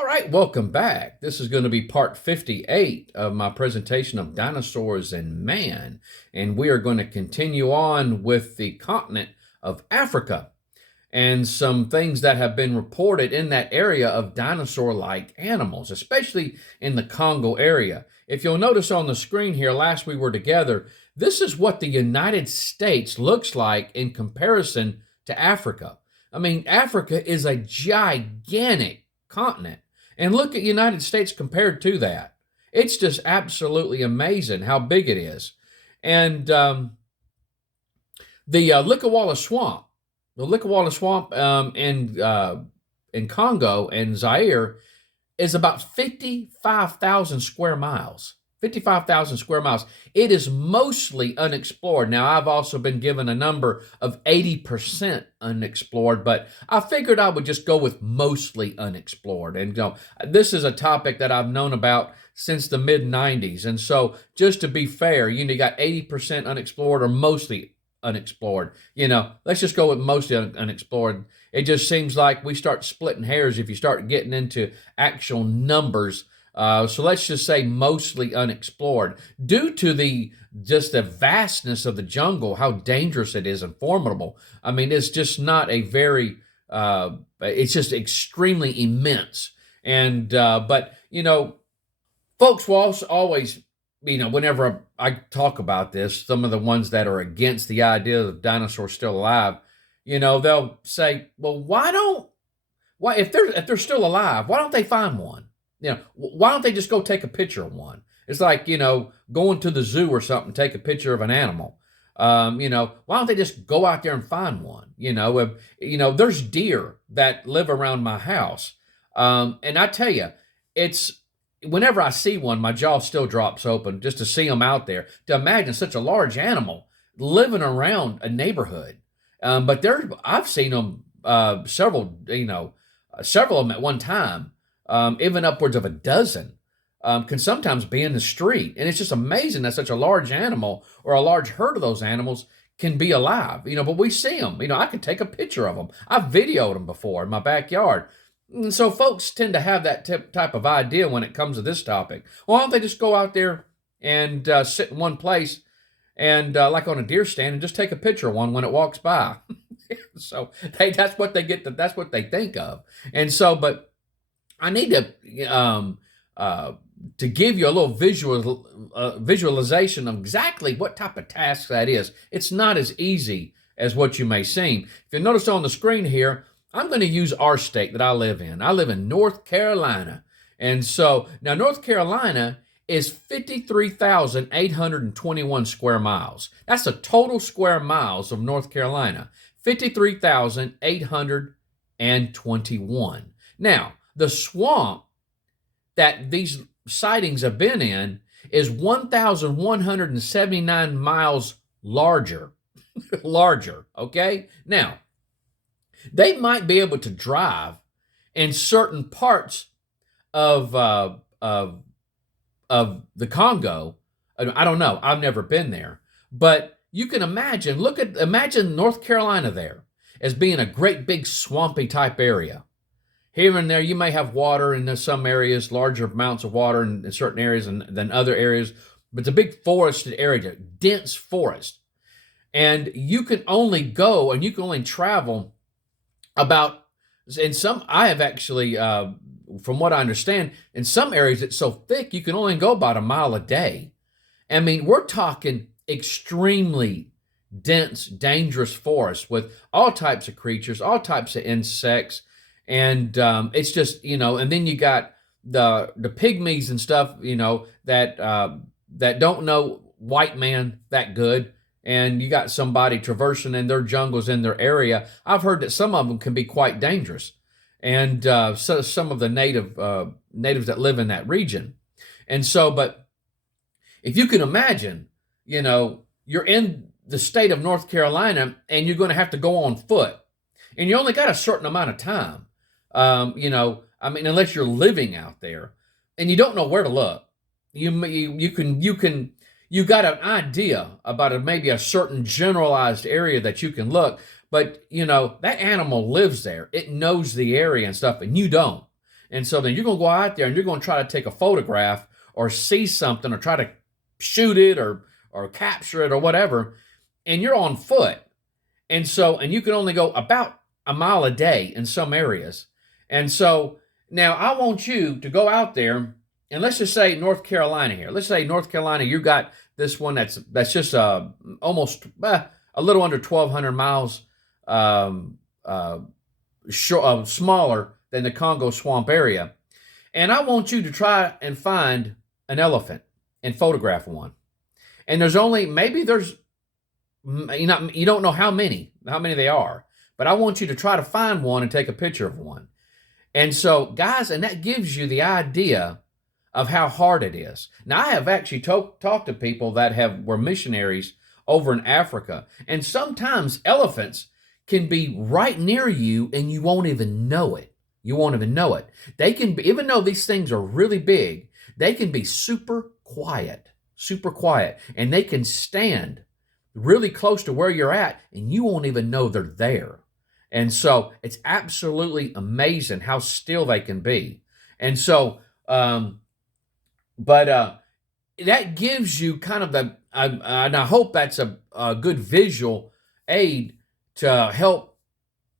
All right, welcome back. This is going to be part 58 of my presentation of Dinosaurs and Man, and we are going to continue on with the continent of Africa and some things that have been reported in that area of dinosaur-like animals, especially in the Congo area. If you'll notice on the screen here, last we were together, this is what the United States looks like in comparison to Africa. I mean, Africa is a gigantic continent. And look at United States compared to that. It's just absolutely amazing how big it is. And the Likawala Swamp, in Congo and Zaire is about 55,000 square miles. 55,000 square miles. It is mostly unexplored. Now, I've also been given a number of 80% unexplored, but I figured I would just go with mostly unexplored. And this is a topic that I've known about since the mid-90s. And so, just to be fair, you got 80% unexplored or mostly unexplored. Let's just go with mostly unexplored. It just seems like we start splitting hairs if you start getting into actual numbers. So let's just say mostly unexplored due to the vastness of the jungle, how dangerous it is and formidable. I mean, it's just not a very, it's just extremely immense. And, but, folks will also always, whenever I talk about this, some of the ones that are against the idea of dinosaurs still alive, they'll say, well, if they're still alive, why don't they find one? Why don't they just go take a picture of one? It's like, going to the zoo or something, take a picture of an animal. Why don't they just go out there and find one? There's deer that live around my house. And I tell you, whenever I see one, my jaw still drops open just to see them out there, to imagine such a large animal living around a neighborhood. But I've seen them, several of them at one time. Even upwards of a dozen, can sometimes be in the street. And it's just amazing that such a large animal or a large herd of those animals can be alive, but we see them. I can take a picture of them. I've videoed them before in my backyard. And so folks tend to have that type of idea when it comes to this topic. Why don't they just go out there and sit in one place and like on a deer stand and just take a picture of one when it walks by? So that's what they get. That's what they think of. And so, but I need to give you a little visualization of exactly what type of task that is. It's not as easy as what you may seem. If you notice on the screen here, I'm going to use our state that I live in. I live in North Carolina. And so now North Carolina is 53,821 square miles. That's the total square miles of North Carolina, 53,821. Now, the swamp that these sightings have been in is 1,179 miles larger. Larger, okay? Now, they might be able to drive in certain parts of the Congo. I don't know. I've never been there. But you can imagine North Carolina there as being a great big swampy type area. Here and there, you may have water in some areas, larger amounts of water in certain areas than other areas, but it's a big forested area, dense forest. And you can only go and you can only travel about, I have actually, from what I understand, in some areas it's so thick you can only go about a mile a day. I mean, we're talking extremely dense, dangerous forest with all types of creatures, all types of insects. And it's just, and then you got the pygmies and stuff, that don't know white man that good. And you got somebody traversing in their jungles in their area. I've heard that some of them can be quite dangerous. And so some of the natives that live in that region. And so, but if you can imagine, you're in the state of North Carolina and you're going to have to go on foot. And you only got a certain amount of time. Unless you're living out there and you don't know where to look, you got an idea about maybe a certain generalized area that you can look, but that animal lives there. It knows the area and stuff, and you don't. And so then you're going to go out there and you're going to try to take a photograph or see something or try to shoot it or capture it or whatever, and you're on foot. And so, and you can only go about a mile a day in some areas. And so now I want you to go out there and let's just say North Carolina here. Let's say North Carolina, you got this one that's just almost a little under 1,200 miles smaller than the Congo swamp area. And I want you to try and find an elephant and photograph one. And there's you don't know how many they are, but I want you to try to find one and take a picture of one. And so, guys, and that gives you the idea of how hard it is. Now, I have actually talked to people that were missionaries over in Africa, and sometimes elephants can be right near you and you won't even know it. You won't even know it. They can be, even though these things are really big, they can be super quiet, and they can stand really close to where you're at and you won't even know they're there. And so it's absolutely amazing how still they can be. And so, that gives you kind of and I hope that's a good visual aid to help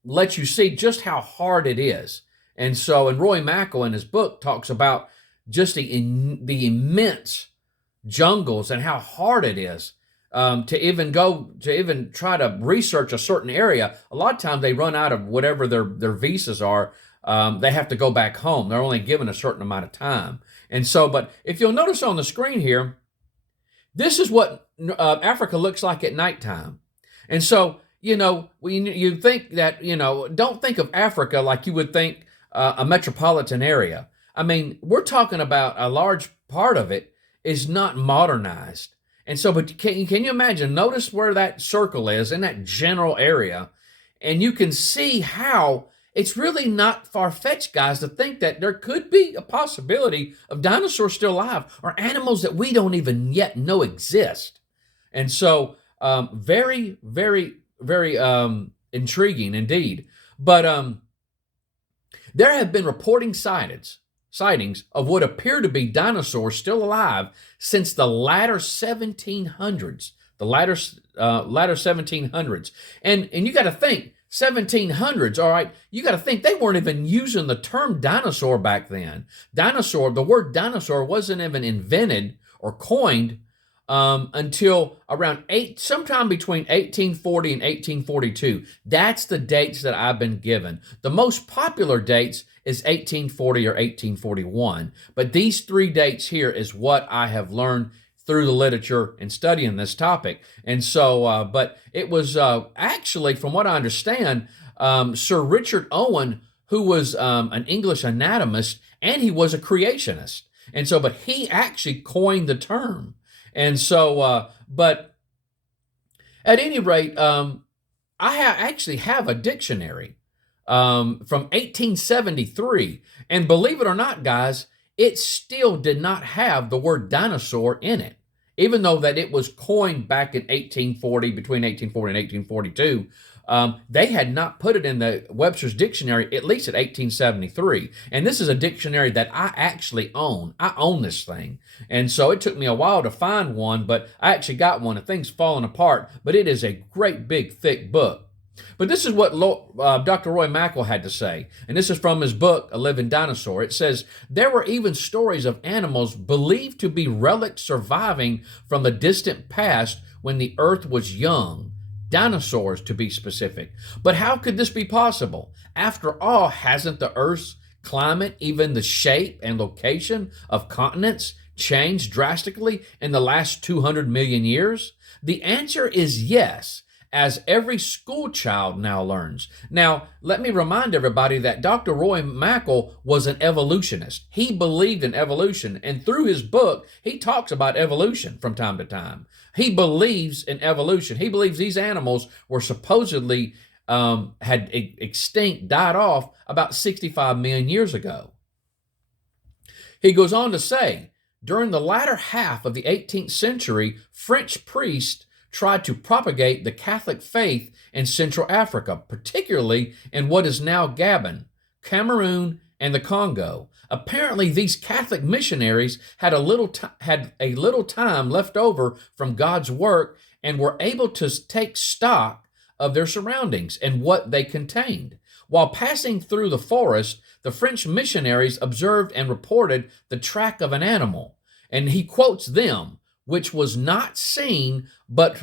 let you see just how hard it is. And so, and Roy Mackal in his book talks about just the immense jungles and how hard it is to even try to research a certain area. A lot of times they run out of whatever their visas are. They have to go back home. They're only given a certain amount of time. And so, but if you'll notice on the screen here, this is what Africa looks like at nighttime. And so, when you think that, don't think of Africa like you would think a metropolitan area. I mean, we're talking about a large part of it is not modernized. And so, but can you imagine, notice where that circle is in that general area, and you can see how it's really not far-fetched, guys, to think that there could be a possibility of dinosaurs still alive or animals that we don't even yet know exist. And so, very, very, very intriguing indeed. But there have been reporting sightings of what appear to be dinosaurs still alive since the latter 1700s. The latter 1700s. And you got to think, 1700s, all right, you got to think they weren't even using the term dinosaur back then. The word dinosaur wasn't even invented or coined until around sometime between 1840 and 1842. That's the dates that I've been given. The most popular dates is 1840 or 1841. But these three dates here is what I have learned through the literature and studying this topic. And so, but it was actually, from what I understand, Sir Richard Owen, who was an English anatomist, and he was a creationist. And so, but he actually coined the term. And so, but at any rate, I actually have a dictionary from 1873. And believe it or not, guys, it still did not have the word dinosaur in it. Even though that it was coined back in 1840, between 1840 and 1842, they had not put it in the Webster's Dictionary, at least at 1873. And this is a dictionary that I actually own. I own this thing. And so it took me a while to find one, but I actually got one. The thing's falling apart, but it is a great, big, thick book. But this is what Dr. Roy Mackal had to say, and this is from his book, A Living Dinosaur. It says, there were even stories of animals believed to be relics surviving from the distant past when the earth was young, dinosaurs to be specific. But how could this be possible? After all, hasn't the earth's climate, even the shape and location of continents, changed drastically in the last 200 million years? The answer is yes, as every school child now learns. Now, let me remind everybody that Dr. Roy Mackal was an evolutionist. He believed in evolution, and through his book, he talks about evolution from time to time. He believes in evolution. He believes these animals were supposedly had extinct, died off about 65 million years ago. He goes on to say, during the latter half of the 18th century, French priests tried to propagate the Catholic faith in Central Africa, particularly in what is now Gabon, Cameroon, and the Congo. Apparently, these Catholic missionaries had a little time left over from God's work and were able to take stock of their surroundings and what they contained. While passing through the forest, the French missionaries observed and reported the track of an animal. And he quotes them, which was not seen, but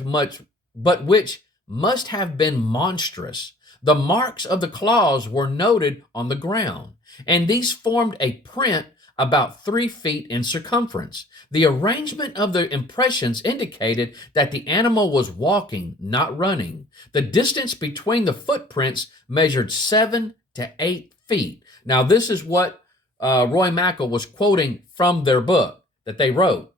which must have been monstrous. The marks of the claws were noted on the ground, and these formed a print about 3 feet in circumference. The arrangement of the impressions indicated that the animal was walking, not running. The distance between the footprints measured 7 to 8 feet. Now, this is what Roy Mackal was quoting from their book that they wrote.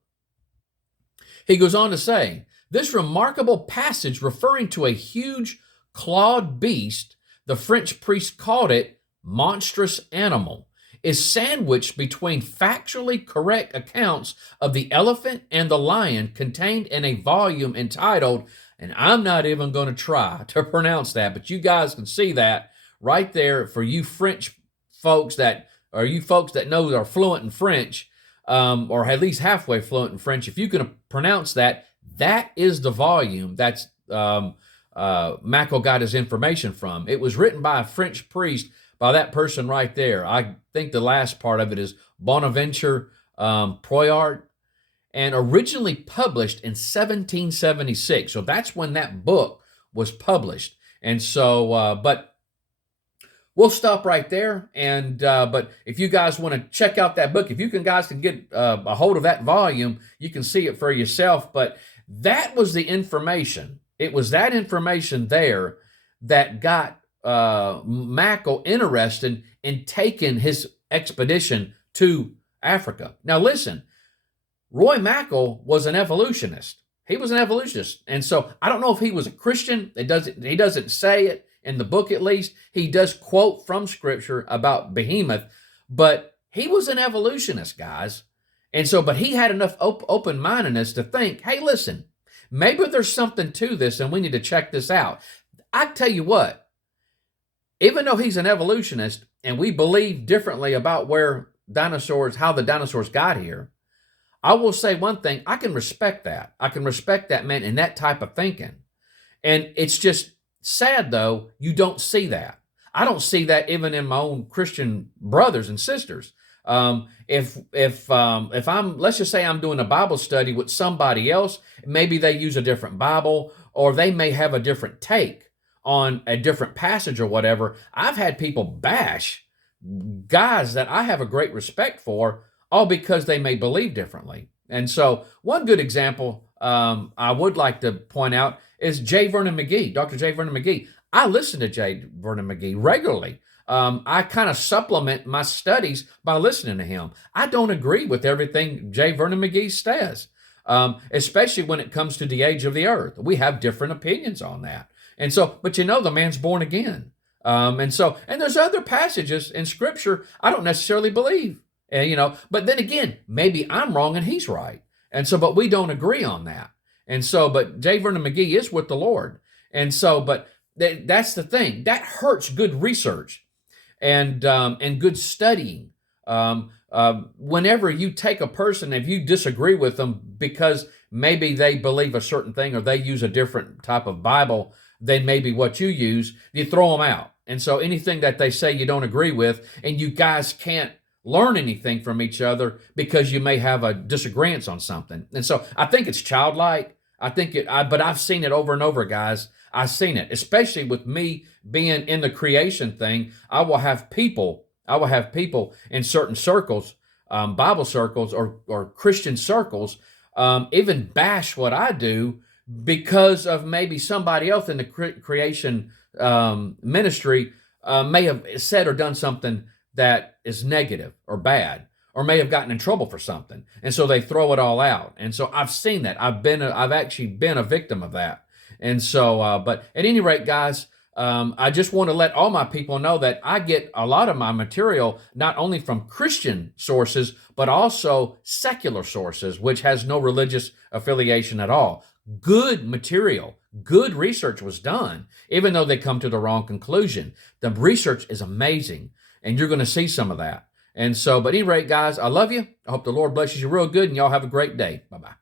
He goes on to say, this remarkable passage referring to a huge clawed beast, the French priest called it Monstrous Animal, is sandwiched between factually correct accounts of the elephant and the lion contained in a volume entitled, and I'm not even going to try to pronounce that, but you guys can see that right there for you French folks that, or you folks that know are fluent in French, or at least halfway fluent in French. If you can pronounce that, that is the volume that's Mackal got his information from. It was written by a French priest, by that person right there. I think the last part of it is Bonaventure Proyart, and originally published in 1776. So that's when that book was published. And so, but we'll stop right there. And but if you guys want to check out that book, if you guys can get a hold of that volume, you can see it for yourself. But that was the information. It was that information there that got Mackal interested in taking his expedition to Africa. Now listen, Roy Mackal was an evolutionist. He was an evolutionist. And so I don't know if he was a Christian. He doesn't say it in the book, at least. He does quote from scripture about behemoth, but he was an evolutionist, guys. And so, but he had enough open-mindedness to think, hey, listen, maybe there's something to this and we need to check this out. I tell you what, even though he's an evolutionist and we believe differently about how the dinosaurs got here, I will say one thing, I can respect that. I can respect that man and that type of thinking. And it's just sad, though, you don't see that. I don't see that even in my own Christian brothers and sisters. If I'm, let's just say I'm doing a Bible study with somebody else, maybe they use a different Bible, or they may have a different take on a different passage or whatever. I've had people bash guys that I have a great respect for, all because they may believe differently. And so one good example I would like to point out is J. Vernon McGee, Dr. J. Vernon McGee. I listen to J. Vernon McGee regularly. I kind of supplement my studies by listening to him. I don't agree with everything J. Vernon McGee says, especially when it comes to the age of the earth. We have different opinions on that. And so, but you know, the man's born again. And there's other passages in scripture I don't necessarily believe, but then again, maybe I'm wrong and he's right. And so, but we don't agree on that. And so, but J. Vernon McGee is with the Lord. And so, but that's the thing that hurts good research and good studying. Whenever you take a person, if you disagree with them because maybe they believe a certain thing or they use a different type of Bible than maybe what you use, you throw them out. And so anything that they say you don't agree with, and you guys can't learn anything from each other because you may have a disagreement on something. And so I think it's childlike. But I've seen it over and over, guys. I've seen it, especially with me being in the creation thing. I will have people in certain circles, Bible circles or Christian circles, even bash what I do because of maybe somebody else in the creation ministry may have said or done something that is negative or bad, or may have gotten in trouble for something. And so they throw it all out. And so I've seen that. I've actually been a victim of that. And so, but at any rate, guys, I just want to let all my people know that I get a lot of my material not only from Christian sources, but also secular sources, which has no religious affiliation at all. Good material, good research was done, even though they come to the wrong conclusion. The research is amazing. And you're going to see some of that. And so, but at any rate, guys, I love you. I hope the Lord blesses you real good, and y'all have a great day. Bye-bye.